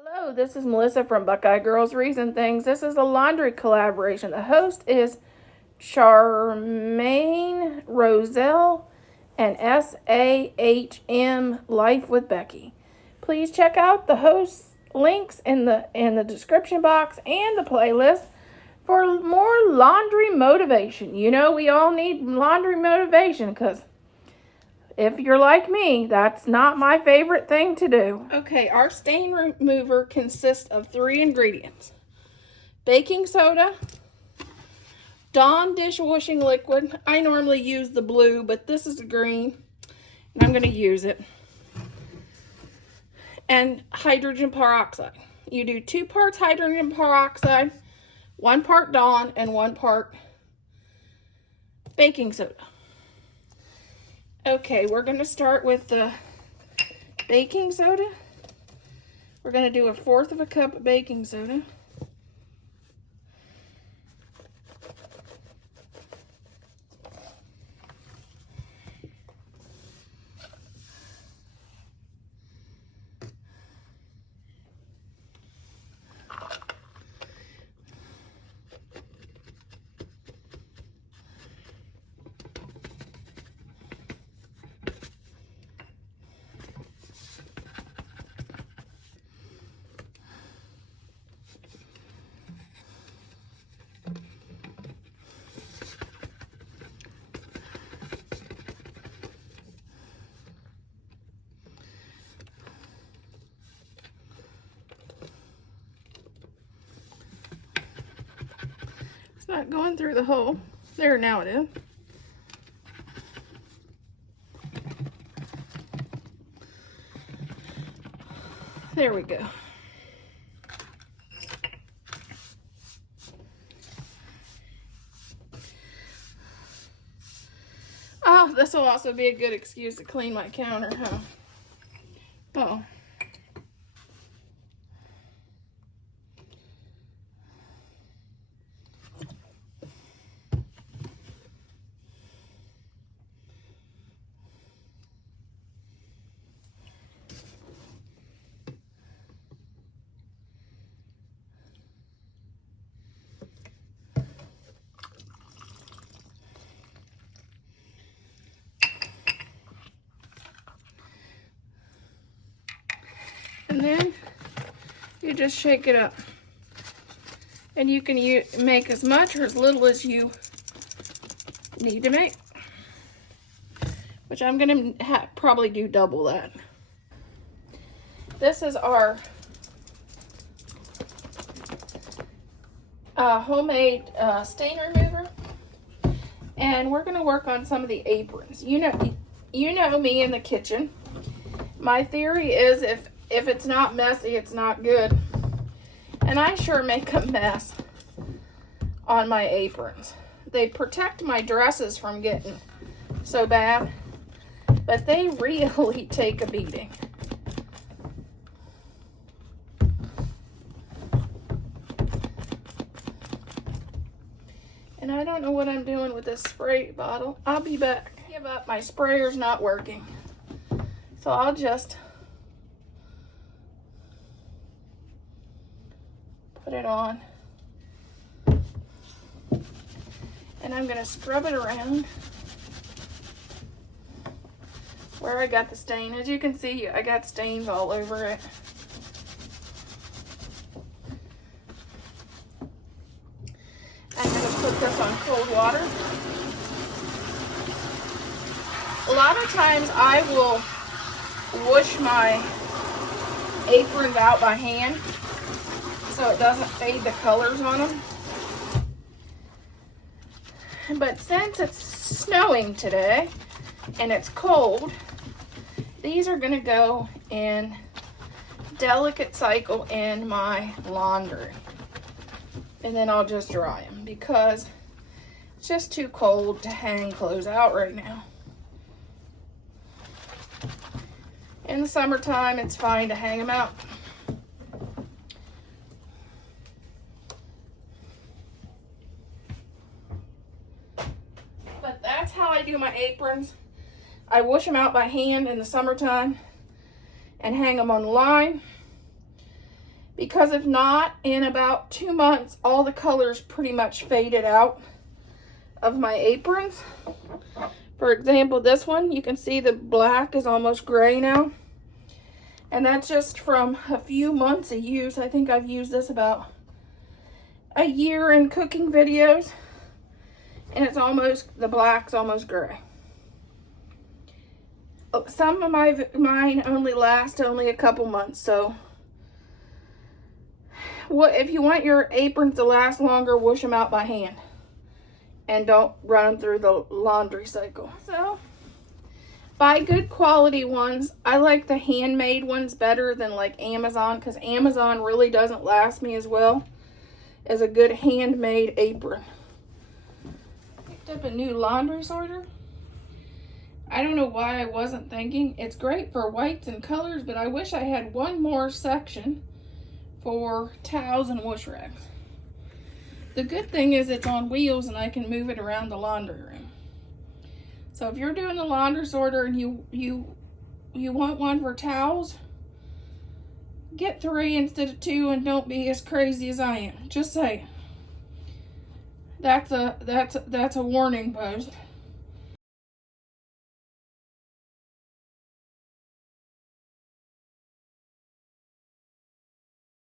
Hello, this is Melissa from Buckeye Girls Reason Things. This is a laundry collaboration. The host is Charmaine Roselle and SAHM Life with Becky. Please check out the host links in the description box and the playlist for more laundry motivation. You know, we all need laundry motivation because if you're like me, that's not my favorite thing to do. Okay, our stain remover consists of 3 ingredients: baking soda, Dawn dishwashing liquid. I normally use the blue, but this is the green, and I'm going to use it. And hydrogen peroxide. You do 2 parts hydrogen peroxide, 1 part Dawn, and 1 part baking soda. Okay, we're going to start with the baking soda. We're going to do 1/4 cup of baking soda. Not going through the hole. There, now it is. There we go. Oh, this will also be a good excuse to clean my counter, huh? Oh. And then you just shake it up. And you can make as much or as little as you need to make. Which I'm going to probably do double that. This is our homemade stain remover. And we're going to work on some of the aprons. You know me in the kitchen. My theory is if it's not messy, it's not good. And I sure make a mess on my aprons. They protect my dresses from getting so bad, but they really take a beating. And I don't know what I'm doing with this spray bottle. I'll be back. Give up, my sprayer's not working. So I'll just put it on. And I'm going to scrub it around where I got the stain. As you can see, I got stains all over it. I'm going to put this on cold water. A lot of times I will whoosh my aprons out by hand so it doesn't fade the colors on them. But since it's snowing today and it's cold, these are going to go in delicate cycle in my laundry. And then I'll just dry them because it's just too cold to hang clothes out right now. In the summertime, it's fine to hang them out. But that's how I do my aprons. I wash them out by hand in the summertime and hang them on the line. because if not, in about 2 months, all the colors pretty much faded out of my aprons. For example, this one, you can see the black is almost gray now. And that's just from a few months of use. I think I've used this about a year in cooking videos. And it's almost, the black's almost gray. Some of mine only last only a couple months, so if you want your aprons to last longer, wash them out by hand and don't run them through the laundry cycle. So buy good quality ones. I like the handmade ones better than like Amazon, because Amazon really doesn't last me as well as a good handmade apron. Picked up a new laundry sorter. I don't know why I wasn't thinking. It's great for whites and colors, but I wish I had one more section for towels and wash rags. The good thing is it's on wheels and I can move it around the laundry room. So if you're doing the laundry sorter and you want one for towels, get 3 instead of 2 and don't be as crazy as I am. Just saying. That's a warning post.